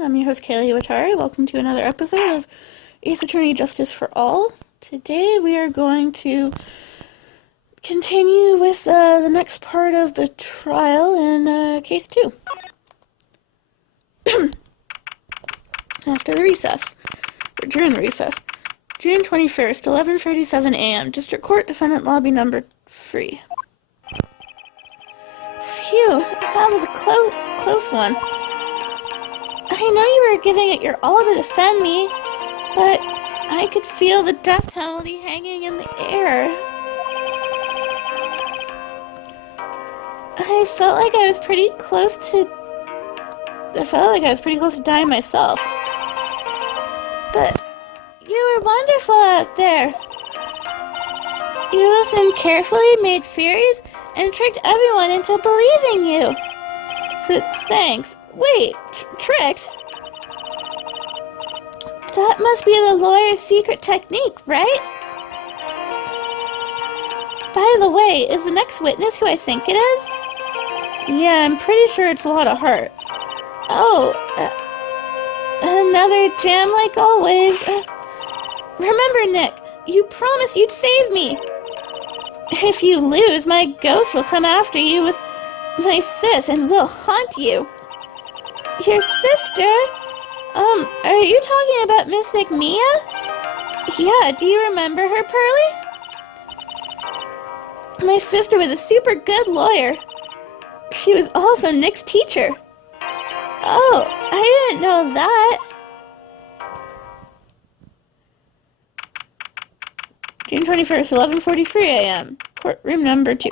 everyone. I'm your host, Kaylee Watari. Welcome to another episode of Ace Attorney Justice for All. Today we are going to continue with the next part of the trial in Case 2. After the recess, or during the recess. June 21st, 11:37 a.m. District Court, Defendant Lobby Number 3. Phew, that was a close one. I know you were giving it your all to defend me, but I could feel the death penalty hanging in the air. I felt like I was pretty close to dying myself. But you were wonderful out there. You listened carefully, made theories, and tricked everyone into believing you. Thanks. Wait, tricked? That must be the lawyer's secret technique, right? By the way, is the next witness who I think it is? Yeah, I'm pretty sure it's Lotta Hart. Oh, another jam like always. Remember, Nick, you promised you'd save me. If you lose, my ghost will come after you with my sis and will haunt you. Your sister? Are you talking about Mystic Mia? Yeah, do you remember her, Pearly? My sister was a super good lawyer. She was also Nick's teacher. Oh, I didn't know that. June 21st, 11:43 a.m. Courtroom number 2.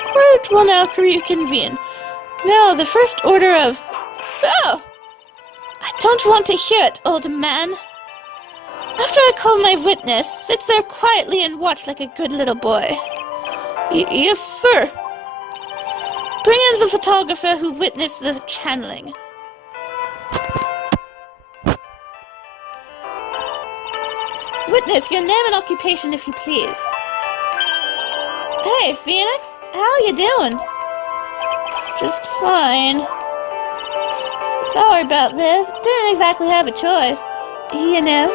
Court will now reconvene. Now, the first order of... Oh! I don't want to hear it, old man. After I call my witness, sit there quietly and watch like a good little boy. Yes, sir. Bring in the photographer who witnessed the channeling. Witness, your name and occupation, if you please. Hey, Phoenix. How are you doing? Just fine. Sorry about this. Didn't exactly have a choice. You know.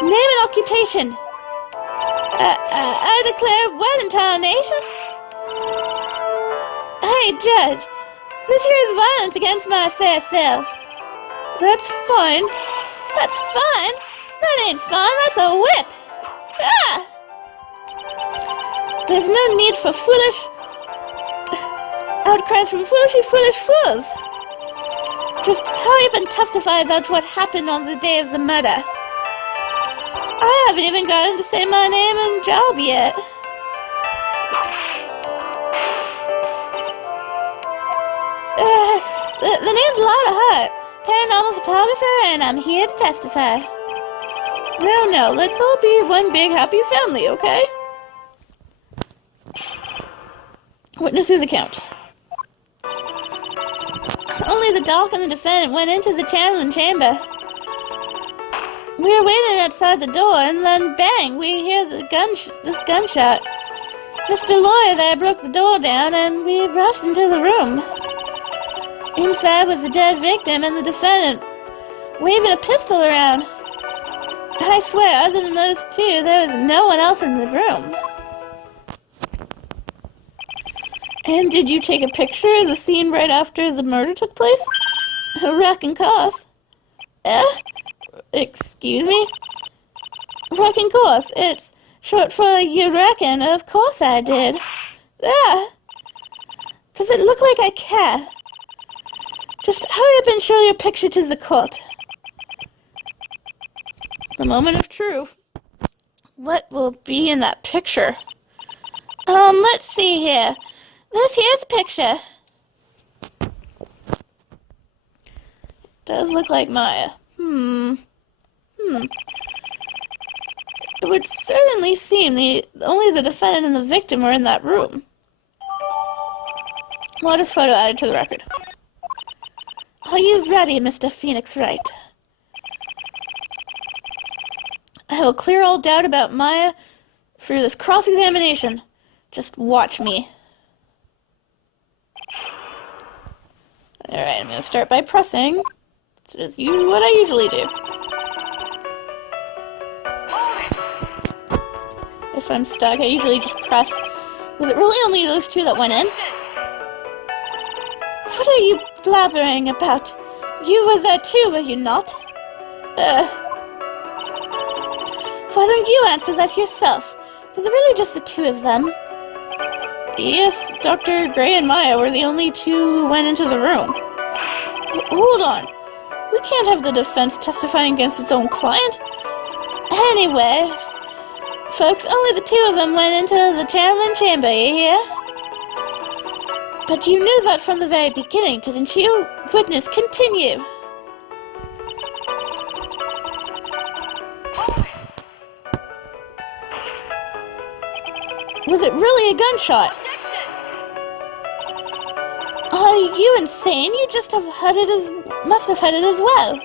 Name and occupation. I declare wedding tarnation. Hey, Judge. This here is violence against my fair self. That's fine. That's fun? That ain't fun, that's a whip! Ah! There's no need for foolish outcries from foolish fools. Just hurry up and testify about what happened on the day of the murder. I haven't even gotten to say my name and job yet. The name's Lotta Hart. Paranormal photographer, and I'm here to testify. No, let's all be one big happy family, okay? Witness's account. Only the doc and the defendant went into the channeling chamber. We were waiting outside the door, and then bang, we hear this gunshot. Mr. Lawyer there broke the door down, and we rushed into the room. Inside was the dead victim and the defendant, waving a pistol around. I swear, other than those two, there was no one else in the room. And did you take a picture of the scene right after the murder took place? Wrecking course. Excuse me? Wrecking course. It's short for you reckon. Of course I did. Does it look like I care? Just hurry up and show your picture to the court. The moment of truth. What will be in that picture? Let's see here. This here's a picture. Does look like Maya. It would certainly seem only the defendant and the victim were in that room. Lotta's photo added to the record. Are you ready, Mr. Phoenix Wright? I will clear all doubt about Maya through this cross-examination. Just watch me. Alright, I'm gonna start by pressing. That's what I usually do. If I'm stuck, I usually just press. Was it really only those two that went in? What are you blabbering about? You were there too, were you not? Why don't you answer that yourself? Was it really just the two of them? Yes, Dr. Gray and Maya were the only two who went into the room. Hold on. We can't have the defense testifying against its own client. Anyway, folks, only the two of them went into the channeling chamber, you hear? But you knew that from the very beginning, didn't you? Witness, continue. Was it really a gunshot? Are you insane? You must have heard it as well.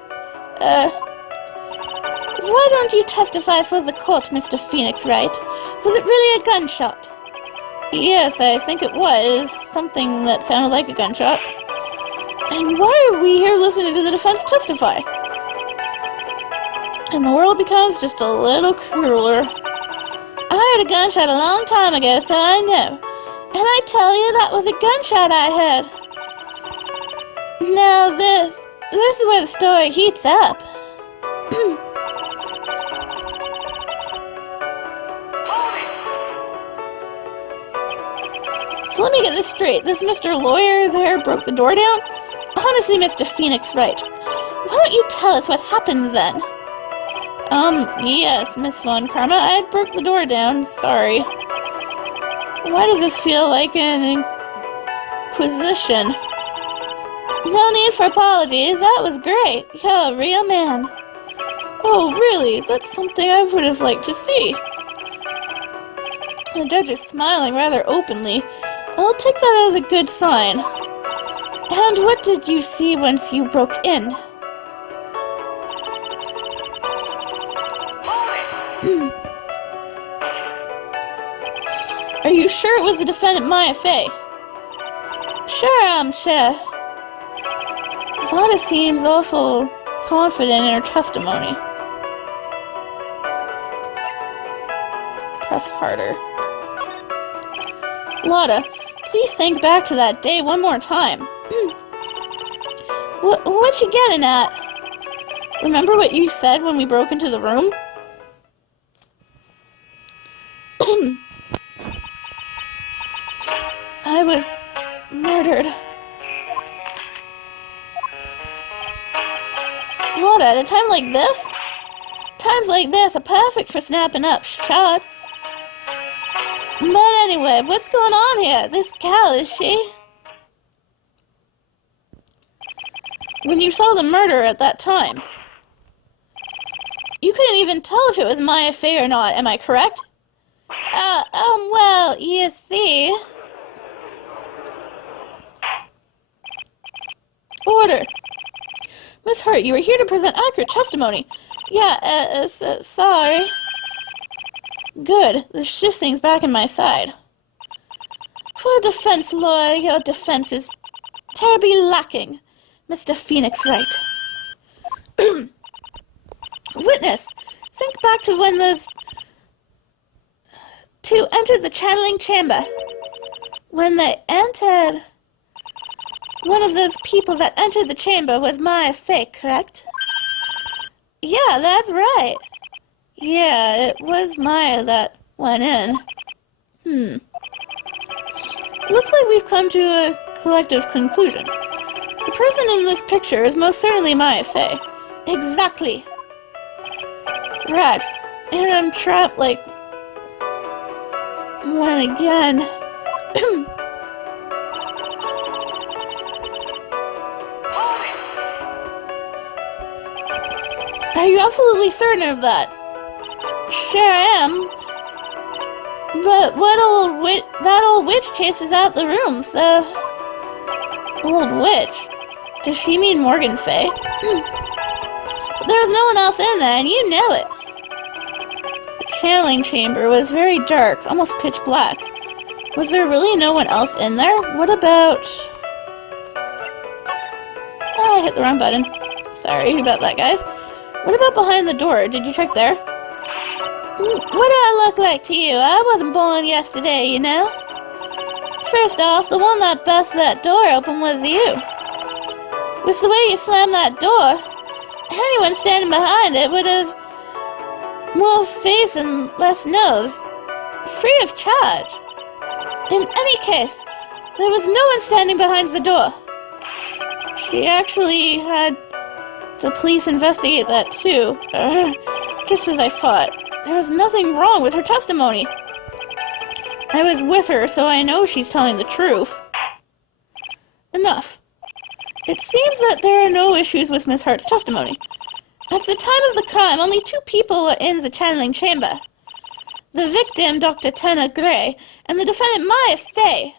Why don't you testify for the court, Mr. Phoenix Wright? Was it really a gunshot? Yes, I think it was. Something that sounded like a gunshot. And why are we here listening to the defense testify? And the world becomes just a little crueler. I heard a gunshot a long time ago, so I know. And I tell you, that was a gunshot I heard. Now this is where the story heats up. So let me get this straight. This Mr. Lawyer there broke the door down? Honestly, Mr. Phoenix Wright, why don't you tell us what happened then? Yes, Miss Von Karma, I broke the door down. Sorry. Why does this feel like an inquisition? No need for apologies. That was great. You're a real man. Oh, really? That's something I would have liked to see. The judge is smiling rather openly. I'll take that as a good sign. And what did you see once you broke in? Are you sure it was the defendant Maya Fey? Sure, I'm sure. Lotta seems awful confident in her testimony. Press harder. Lotta, please think back to that day one more time. What you getting at? Remember what you said when we broke into the room? I was murdered. Lotta, at a time like this? Times like this are perfect for snapping up shots. But anyway, what's going on here? This gal, is she? When you saw the murder at that time, you couldn't even tell if it was Maya Fey or not, am I correct? Well, you see... Order. Miss Hurt, you are here to present accurate testimony. Yeah, sorry. Good. This shifts things back in my side. For a defense lawyer, your defense is terribly lacking, Mr. Phoenix Wright. Witness, think back to when those two entered the channeling chamber. When they entered... One of those people that entered the chamber was Maya Fey, correct? Yeah, that's right. Yeah, it was Maya that went in. Looks like we've come to a collective conclusion. The person in this picture is most certainly Maya Fey. Exactly. Rats. And I'm trapped like... one again. Are you absolutely certain of that? Sure am. But that old witch chases out the room, so... Old witch? Does she mean Morgan Fey? But there was no one else in there, and you know it. The channeling chamber was very dark, almost pitch black. Was there really no one else in there? What about... Oh, I hit the wrong button. Sorry about that, guys. What about behind the door? Did you check there? What do I look like to you? I wasn't born yesterday, you know. First off, the one that busted that door open was you. With the way you slammed that door, anyone standing behind it would have more face and less nose. Free of charge. In any case, there was no one standing behind the door. She actually had the police investigate that too. Just as I thought. There was nothing wrong with her testimony. I was with her, so I know she's telling the truth. Enough. It seems that there are no issues with Miss Hart's testimony. At the time of the crime, only 2 people were in the channeling chamber. The victim, Dr. Turner Gray, and the defendant, Maya Fey.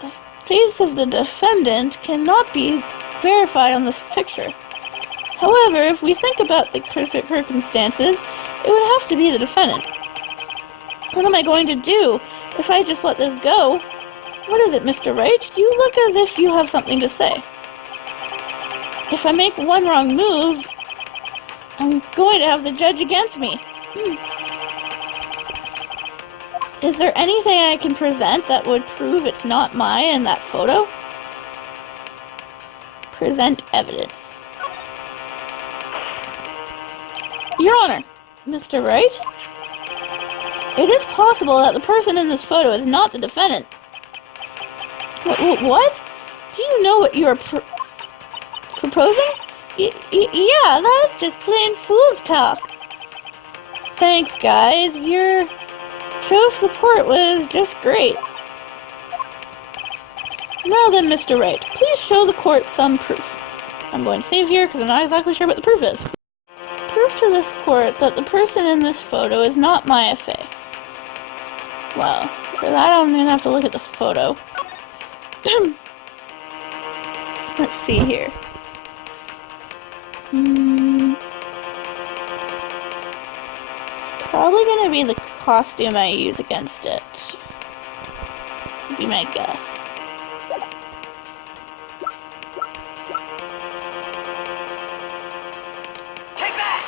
The face of the defendant cannot be verified on this picture. However, if we think about the circumstances, it would have to be the defendant. What am I going to do if I just let this go? What is it, Mr. Wright? You look as if you have something to say. If I make one wrong move, I'm going to have the judge against me. Is there anything I can present that would prove it's not Maya in that photo? Present evidence. Your Honor, Mr. Wright, it is possible that the person in this photo is not the defendant. What? Do you know what you are proposing? Yeah, that's just plain fool's talk. Thanks, guys. Your show of support was just great. Now then, Mr. Wright, please show the court some proof. I'm going to save here because I'm not exactly sure what the proof is. Prove to this court that the person in this photo is not Maya Fey. Well, for that I'm going to have to look at the photo. Let's see here. Probably going to be the costume I use against it. Would be my guess. Take that!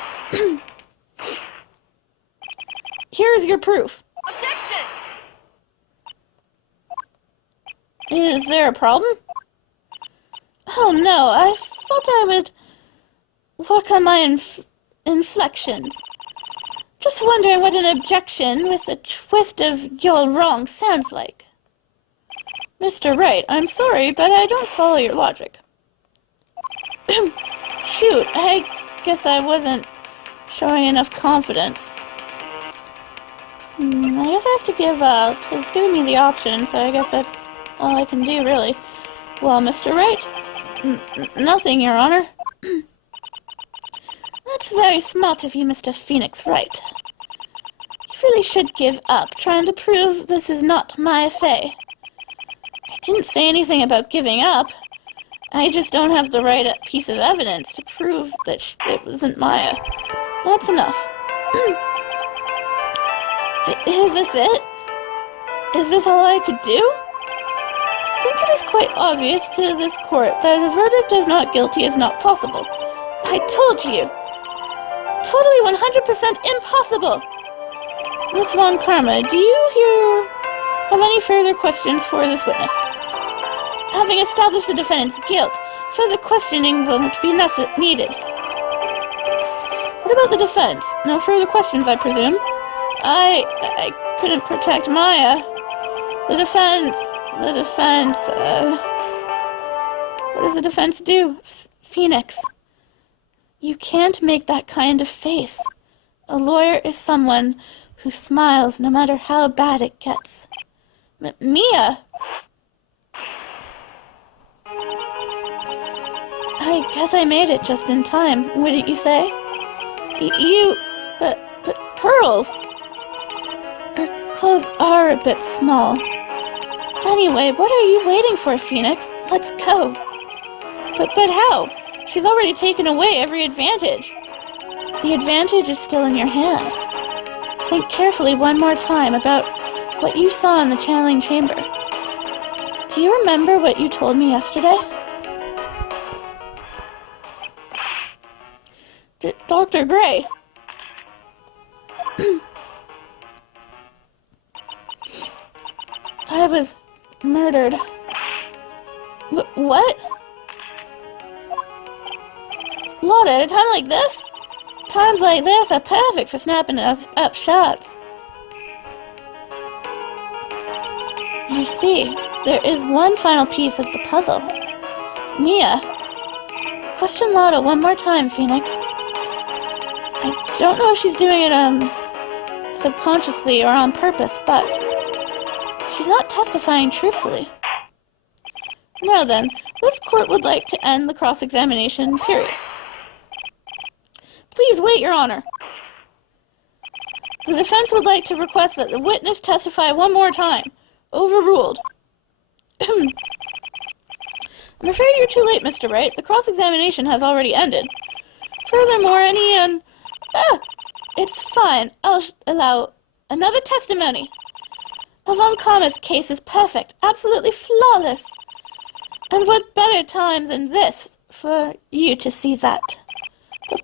Here's your proof. Objection! Is there a problem? Oh no, I thought I would work on my inflections. Just wondering what an objection with a twist of "you're wrong" sounds like. Mr. Wright, I'm sorry, but I don't follow your logic. Shoot, I guess I wasn't showing enough confidence. I guess I have to give up. It's giving me the option, so I guess that's all I can do, really. Well, Mr. Wright? Nothing, Your Honor. That's very smart of you, Mr. Phoenix Wright. You really should give up trying to prove this is not Maya Fey. I didn't say anything about giving up. I just don't have the right piece of evidence to prove that it wasn't Maya. That's enough. Is this it? Is this all I could do? I think it is quite obvious to this court that a verdict of not guilty is not possible. I told you. Totally 100% impossible. Miss Von Karma, do you have any further questions for this witness? Having established the defendant's guilt, further questioning won't be needed. What about the defense? No further questions, I presume? I couldn't protect Maya. The defense, what does the defense do? Phoenix, you can't make that kind of face. A lawyer is someone who smiles no matter how bad it gets. Mia! I guess I made it just in time, wouldn't you say? But pearls! Her clothes are a bit small. Anyway, what are you waiting for, Phoenix? Let's go. But how? She's already taken away every advantage. The advantage is still in your hand. Think carefully one more time about what you saw in the channeling chamber. Do you remember what you told me yesterday? Dr. Gray. I was murdered. What? Lord, at a time like this? Times like this are perfect for snapping us up shots. You see, there is one final piece of the puzzle. Mia. Question Lauda one more time, Phoenix. I don't know if she's doing it, subconsciously or on purpose, but she's not testifying truthfully. Now then, this court would like to end the cross-examination period. Please wait, Your Honor. The defense would like to request that the witness testify one more time. Overruled. I'm afraid you're too late, Mr. Wright. The cross-examination has already ended. Furthermore, it's fine. I'll allow another testimony. Von Karma's case is perfect, absolutely flawless. And what better time than this for you to see that?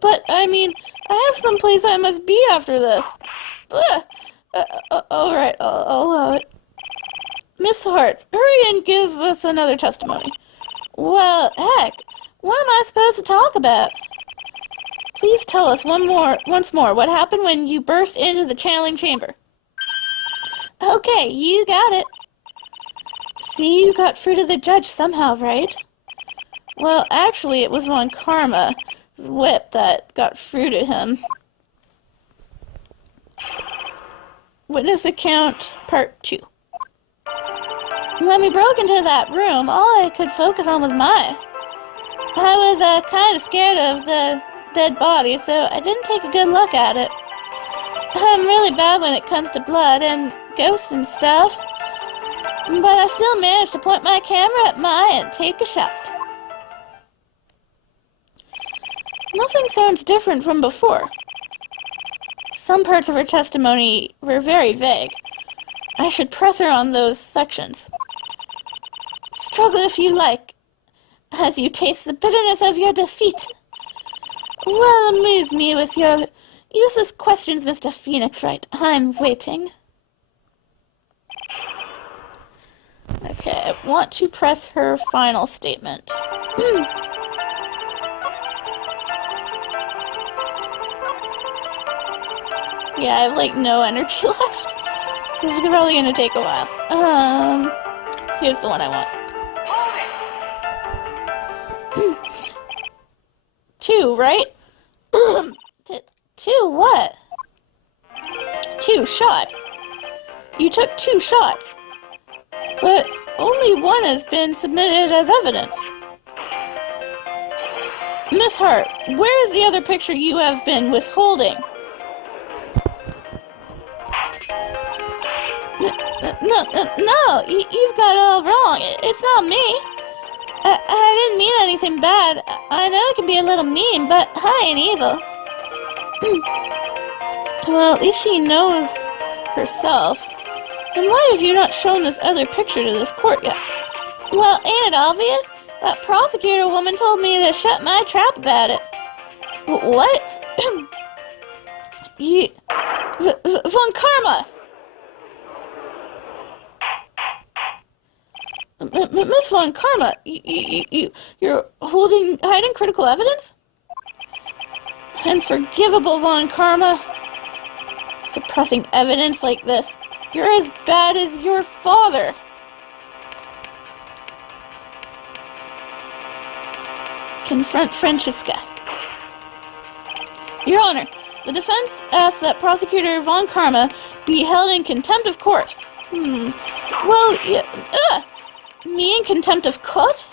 But I mean, I have someplace I must be after this. Alright, I'll allow it. Miss Hart, hurry and give us another testimony. Well, heck, what am I supposed to talk about? Please tell us once more, what happened when you burst into the channeling chamber. Okay, you got it. See, you got through to the judge somehow, right? Well, actually, it was Von Karma's whip that got through to him. Witness account, part 2. When we broke into that room, all I could focus on was Mai. I was kind of scared of the dead body, so I didn't take a good look at it. I'm really bad when it comes to blood and ghosts and stuff, but I still managed to point my camera at Mai and take a shot. Nothing sounds different from before. Some parts of her testimony were very vague. I should press her on those sections. Struggle if you like, as you taste the bitterness of your defeat. Well, amuse me with your useless questions, Mr. Phoenix Wright. I'm waiting. Okay, I want to press her final statement. Yeah, I have like no energy left. So this is probably gonna take a while. Here's the one I want. 2, right? 2 what? 2 shots. You took 2 shots. But only one has been submitted as evidence. Miss Hart, where is the other picture you have been withholding? No, you've got it all wrong. It's not me. I didn't mean anything bad. I know I can be a little mean, but I ain't evil. Well, at least she knows herself. Then why have you not shown this other picture to this court yet? Well, ain't it obvious? That prosecutor woman told me to shut my trap about it. What? Von Karma! Miss Von Karma, you're hiding critical evidence? Unforgivable, Von Karma. Suppressing evidence like this. You're as bad as your father. Confront Francesca. Your Honor, the defense asks that Prosecutor Von Karma be held in contempt of court. Well, me in contempt of court?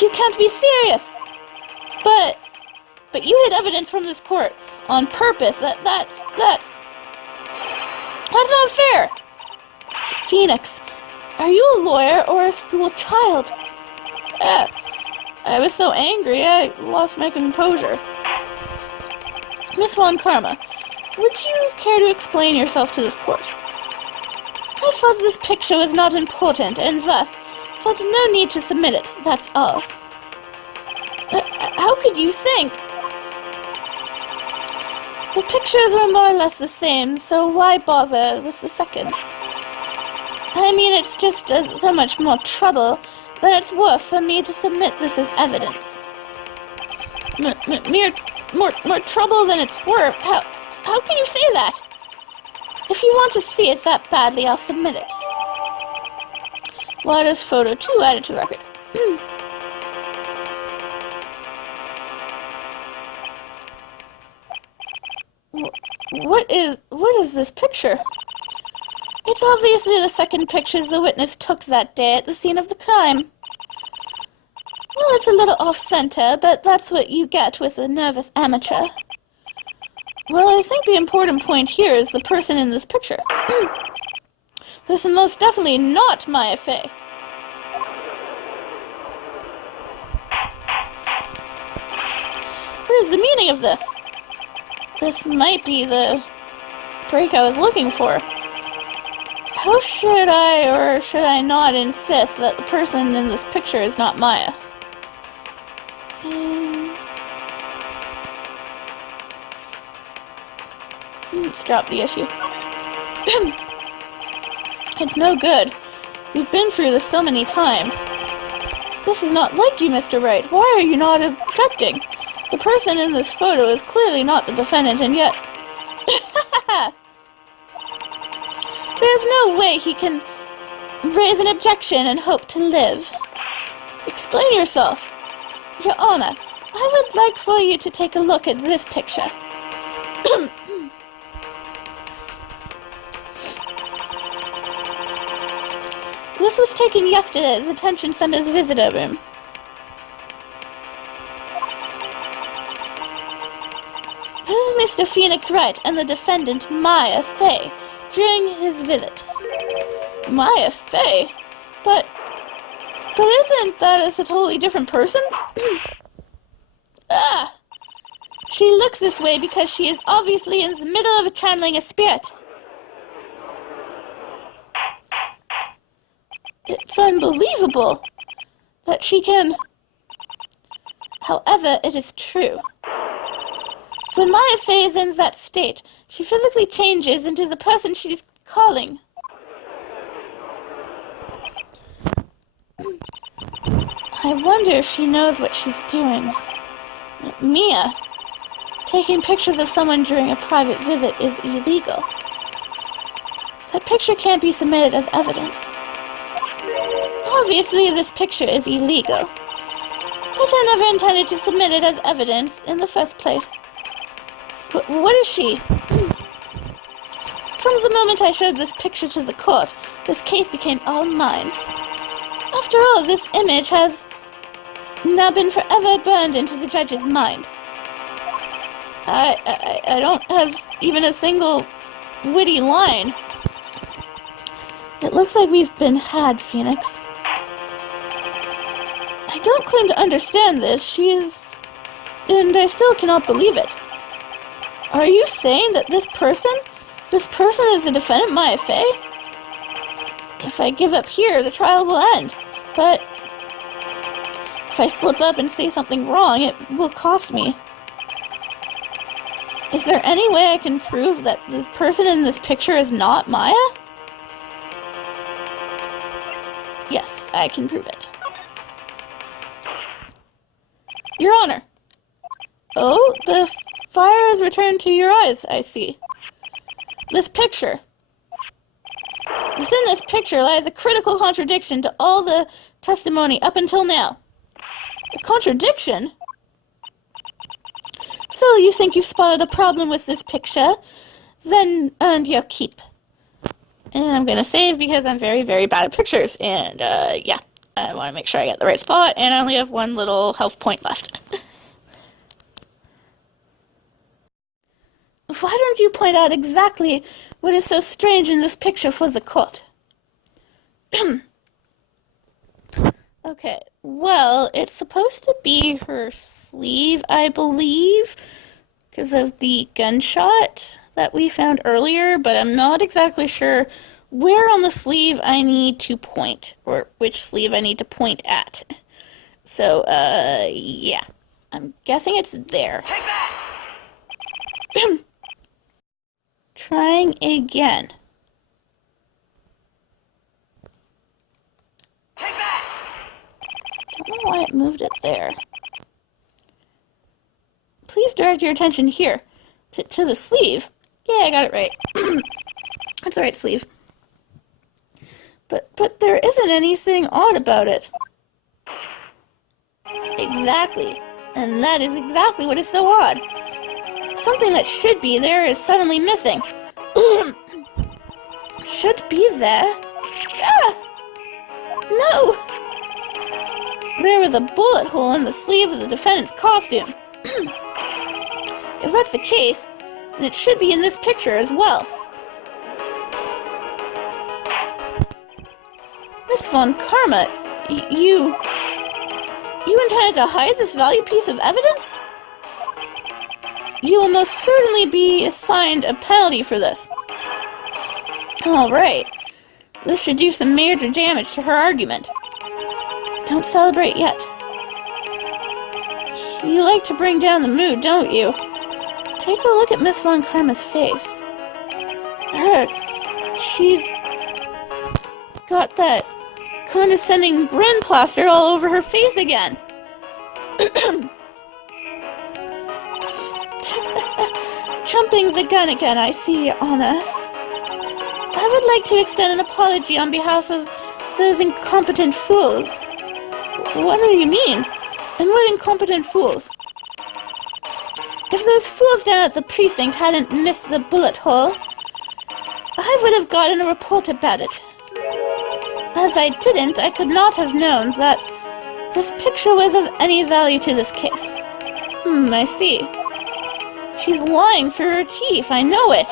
You can't be serious. But you hid evidence from this court on purpose. That's not fair. Phoenix, are you a lawyer or a school child? I was so angry, I lost my composure. Miss Von Karma, would you care to explain yourself to this court? I thought this picture was not important, and thus felt no need to submit it, that's all. How could you think? The pictures were more or less the same, so why bother with the second? I mean, it's just so much more trouble than it's worth for me to submit this as evidence. More trouble than it's worth? How can you say that? If you want to see it that badly, I'll submit it. Lada's photo 2 added to the record. What is this picture? It's obviously the second picture the witness took that day at the scene of the crime. Well, it's a little off-center, but that's what you get with a nervous amateur. Well, I think the important point here is the person in this picture. This is most definitely not Maya Fey. What is the meaning of this? This might be the break I was looking for. How should I or should I not insist that the person in this picture is not Maya? Let's drop the issue. It's no good. We've been through this so many times. This is not like you, Mr. Wright. Why are you not objecting? The person in this photo is clearly not the defendant, and yet... There's no way he can raise an objection and hope to live. Explain yourself. Your Honor, I would like for you to take a look at this picture. This was taken yesterday at the Detention Center's visitor room. This is Mr. Phoenix Wright and the defendant, Maya Fey, during his visit. Maya Fey? But isn't that a totally different person? She looks this way because she is obviously in the middle of channeling a spirit. It's unbelievable that she can... However, it is true. When Maya Fey is in that state, she physically changes into the person she's calling. I wonder if she knows what she's doing. Mia, taking pictures of someone during a private visit is illegal. That picture can't be submitted as evidence. Obviously, this picture is illegal, but I never intended to submit it as evidence in the first place. What is she? From the moment I showed this picture to the court, this case became all mine. After all, this image has now been forever burned into the judge's mind. I don't have even a single witty line. It looks like we've been had, Phoenix. I don't claim to understand this. And I still cannot believe it. Are you saying that this person is the defendant, Maya Fey? If I give up here, the trial will end. But if I slip up and say something wrong, it will cost me. Is there any way I can prove that the person in this picture is not Maya? Yes, I can prove it. Your Honor. Oh, the fire has returned to your eyes, I see. This picture. Within this picture lies a critical contradiction to all the testimony up until now. A contradiction? So you think you spotted a problem with this picture? Then earned your keep. And I'm going to save because I'm very, very bad at pictures. And, yeah, I want to make sure I get the right spot. And I only have one little health point left. Why don't you point out exactly what is so strange in this picture for the court? Okay, well, it's supposed to be her sleeve, I believe, because of the gunshot that we found earlier, but I'm not exactly sure where on the sleeve I need to point, or which sleeve I need to point at. So, yeah. I'm guessing it's there. Trying again. Don't know why it moved it there. Please direct your attention here. To the sleeve. Yeah, I got it right. That's the right sleeve. But there isn't anything odd about it. Exactly. And that is exactly what is so odd. Something that should be there is suddenly missing. Should be there? Ah! No! There was a bullet hole in the sleeve of the defendant's costume. If that's the case, then it should be in this picture as well. Miss Von Karma, you intended to hide this valuable piece of evidence? You will most certainly be assigned a penalty for this. Alright. This should do some major damage to her argument. Don't celebrate yet. You like to bring down the mood, don't you? Take a look at Miss Von Karma's face. She's got that condescending grin plastered all over her face again. Jumping the gun again, I see, Your Honor. I would like to extend an apology on behalf of those incompetent fools. What do you mean? And what incompetent fools? If those fools down at the precinct hadn't missed the bullet hole, I would have gotten a report about it. As I didn't, I could not have known that this picture was of any value to this case. I see. She's lying for her teeth, I know it.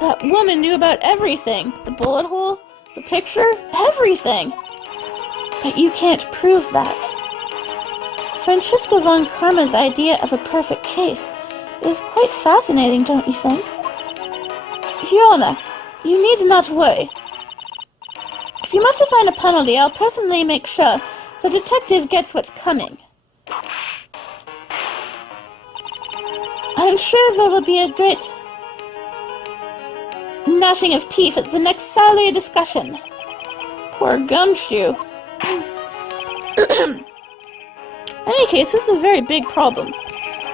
That woman knew about everything. The bullet hole, the picture, everything. But you can't prove that. Francisco Von Karma's idea of a perfect case is quite fascinating, don't you think? Your Honor, you need not worry. If you must assign a penalty, I'll personally make sure the detective gets what's coming. I'm sure there will be a great gnashing of teeth at the next salary discussion. Poor gumshoe. In any case, this is a very big problem.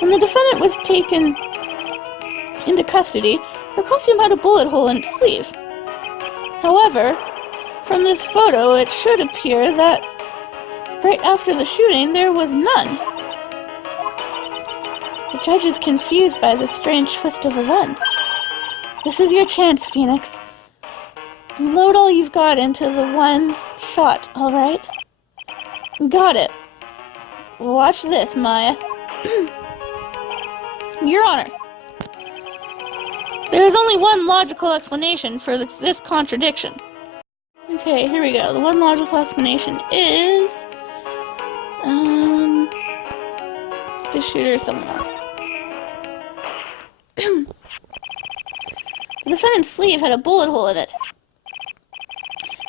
When the defendant was taken into custody, her costume had a bullet hole in its sleeve. However, from this photo, it should appear that right after the shooting, there was none. The judge is confused by this strange twist of events. This is your chance, Phoenix. Load all you've got into the one shot, alright? Got it. Watch this, Maya. Your Honor. There is only one logical explanation for this contradiction. Okay, here we go. The one logical explanation is... the shooter is someone else. The defendant's sleeve had a bullet hole in it.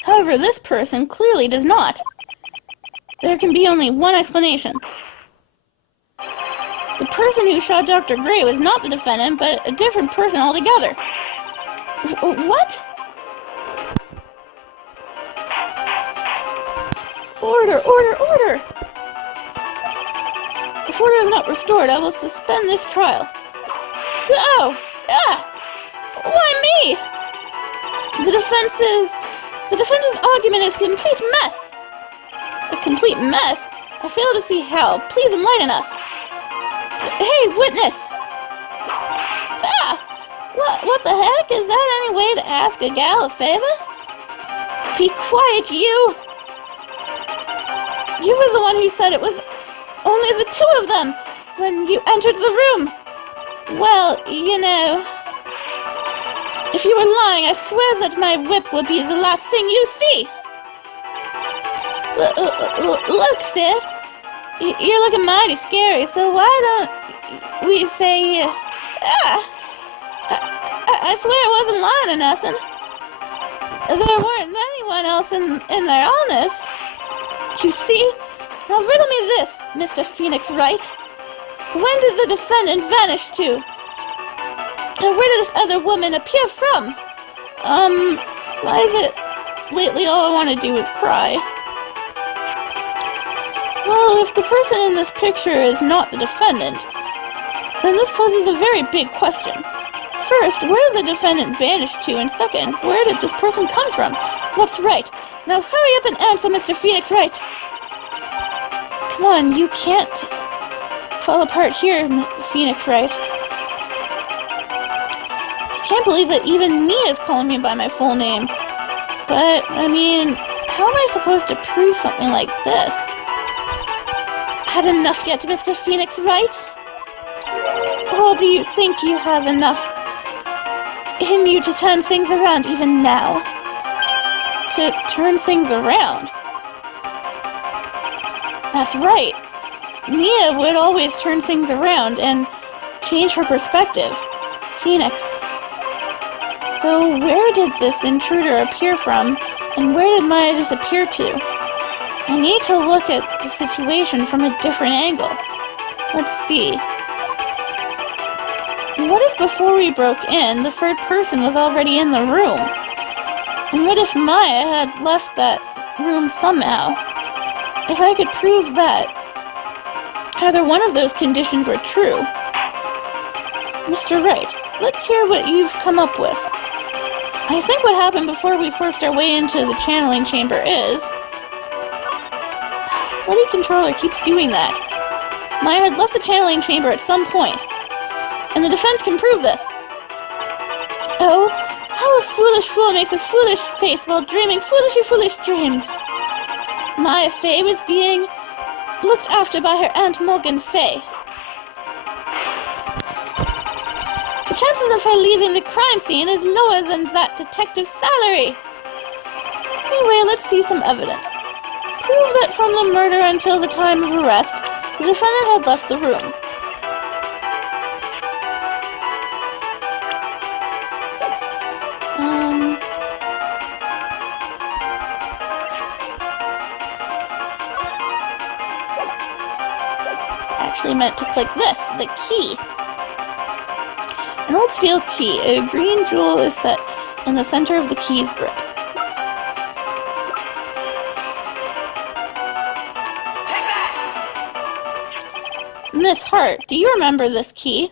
However, this person clearly does not. There can be only one explanation. The person who shot Dr. Gray was not the defendant, but a different person altogether. What? Order, order, order! If order is not restored, I will suspend this trial. Oh! Ah! Why me? The defense's argument is a complete mess. A complete mess? I fail to see how. Please enlighten us. Hey, witness! Ah! What the heck? Is that any way to ask a gal a favor? Be quiet, you! You were the one who said it was only the two of them when you entered the room. Well, you know... If you were lying, I swear that my whip will be the last thing you see. Look, sis. You're looking mighty scary, so why don't we say... Ah! swear I wasn't lying or nothing. There weren't anyone else in there, honest. You see? Now riddle me this, Mr. Phoenix Wright. When did the defendant vanish to? And where did this other woman appear from? Why is it lately all I want to do is cry? Well, if the person in this picture is not the defendant, then this poses a very big question. First, where did the defendant vanish to? And second, where did this person come from? That's right. Now hurry up and answer, Mr. Phoenix Wright. Come on, you can't fall apart here, Phoenix Wright. I can't believe that even Mia is calling me by my full name. But, I mean, how am I supposed to prove something like this? Had enough yet, Mr. Phoenix Wright? Or do you think you have enough in you to turn things around even now? To turn things around? That's right. Mia would always turn things around and change her perspective. Phoenix. So where did this intruder appear from, and where did Maya disappear to? I need to look at the situation from a different angle. Let's see. What if before we broke in, the third person was already in the room? And what if Maya had left that room somehow? If I could prove that either one of those conditions were true. Mr. Wright, let's hear what you've come up with. I think what happened before we forced our way into the channeling chamber is... Bloody controller keeps doing that. Maya had left the channeling chamber at some point, and the defense can prove this. Oh, how a foolish fool makes a foolish face while dreaming foolish dreams. Maya Fey was being looked after by her Aunt Morgan Fey. The chances of her leaving the crime scene is lower than that detective's salary. Anyway, let's see some evidence. Prove that from the murder until the time of arrest, the defendant had left the room. Actually meant to click this, the key. An old steel key. A green jewel is set in the center of the key's grip. Miss Hart, do you remember this key?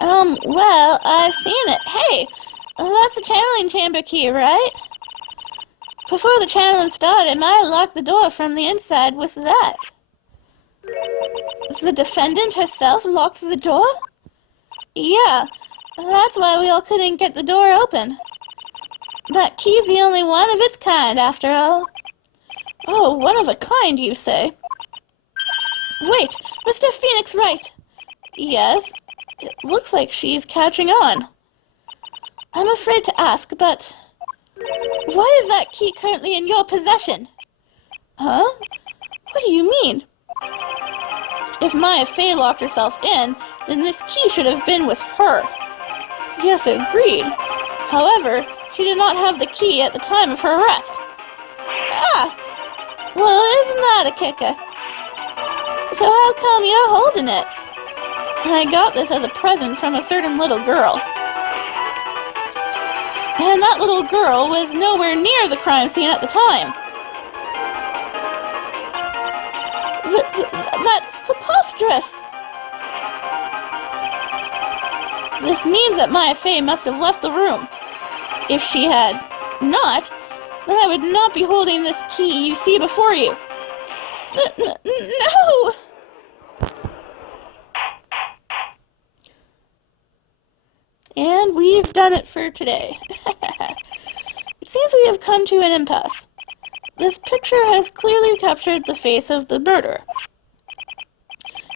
Well, I've seen it. Hey, that's a channeling chamber key, right? Before the channeling started, Maya locked the door from the inside with that. The defendant herself locked the door? Yeah, that's why we all couldn't get the door open. That key's the only one of its kind, after all. Oh, one of a kind, you say? Wait, Mr. Phoenix Wright. Yes, it looks like she's catching on. I'm afraid to ask, but why is that key currently in your possession? Huh? What do you mean? If Maya Fey locked herself in, then this key should have been with her. Yes, agreed. However, she did not have the key at the time of her arrest. Ah! Well, isn't that a kicker? So how come you're holding it? I got this as a present from a certain little girl. And that little girl was nowhere near the crime scene at the time. That's preposterous! This means that Maya Fey must have left the room. If she had not, then I would not be holding this key you see before you. No! And we've done it for today. It seems we have come to an impasse. This picture has clearly captured the face of the murderer.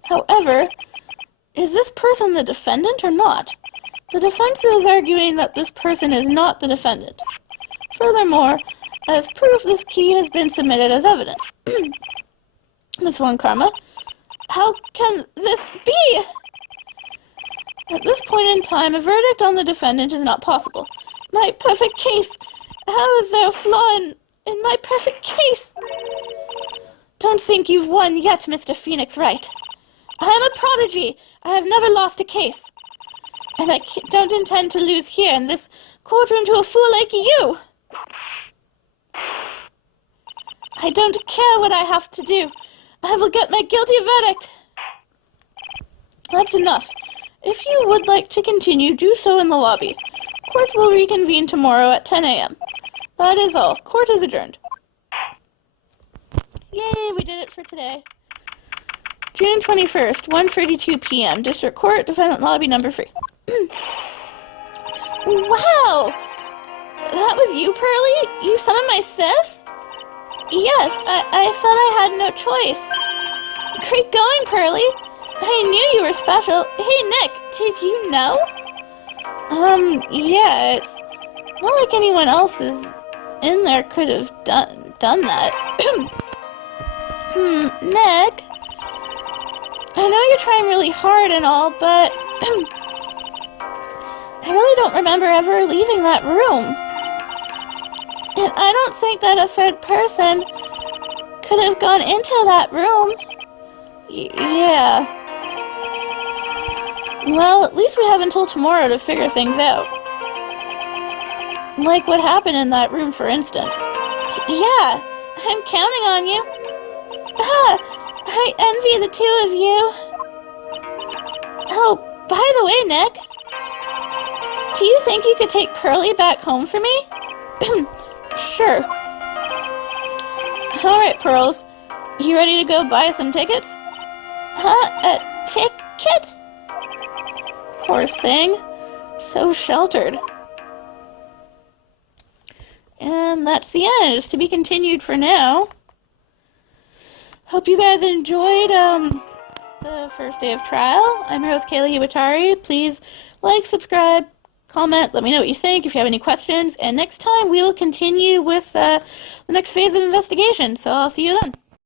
However, is this person the defendant or not? The defense is arguing that this person is not the defendant. Furthermore, as proof, this key has been submitted as evidence. Miss Von Karma, how can this be? At this point in time, a verdict on the defendant is not possible. My perfect case! How is there a flaw in my perfect case? Don't think you've won yet, Mr. Phoenix Wright. I am a prodigy. I have never lost a case. And I don't intend to lose here in this courtroom to a fool like you. I don't care what I have to do. I will get my guilty verdict. That's enough. If you would like to continue, do so in the lobby. Court will reconvene tomorrow at 10 a.m. That is all. Court is adjourned. Yay, we did it for today. June 21st, 1:32 p.m. District Court, Defendant Lobby number 3. Wow! That was you, Pearly? You summoned my sis? Yes, I felt I had no choice. Great going, Pearly. I knew you were special. Hey, Nick, did you know? Yeah, it's not like anyone else is in there could have done that. Nick? I know you're trying really hard and all, but I really don't remember ever leaving that room. And I don't think that a third person could have gone into that room. Yeah. Well, at least we have until tomorrow to figure things out. Like what happened in that room, for instance. Yeah, I'm counting on you. I envy the two of you. Oh, by the way, Nick. Do you think you could take Pearly back home for me? Sure. Alright, Pearls. You ready to go buy some tickets? Huh? A ticket? Poor thing. So sheltered. And that's the end. It's to be continued for now. Hope you guys enjoyed the first day of trial. I'm your host, Kayla Iwatari. Please like, subscribe, comment, let me know what you think if you have any questions. And next time we will continue with the next phase of investigation. So I'll see you then.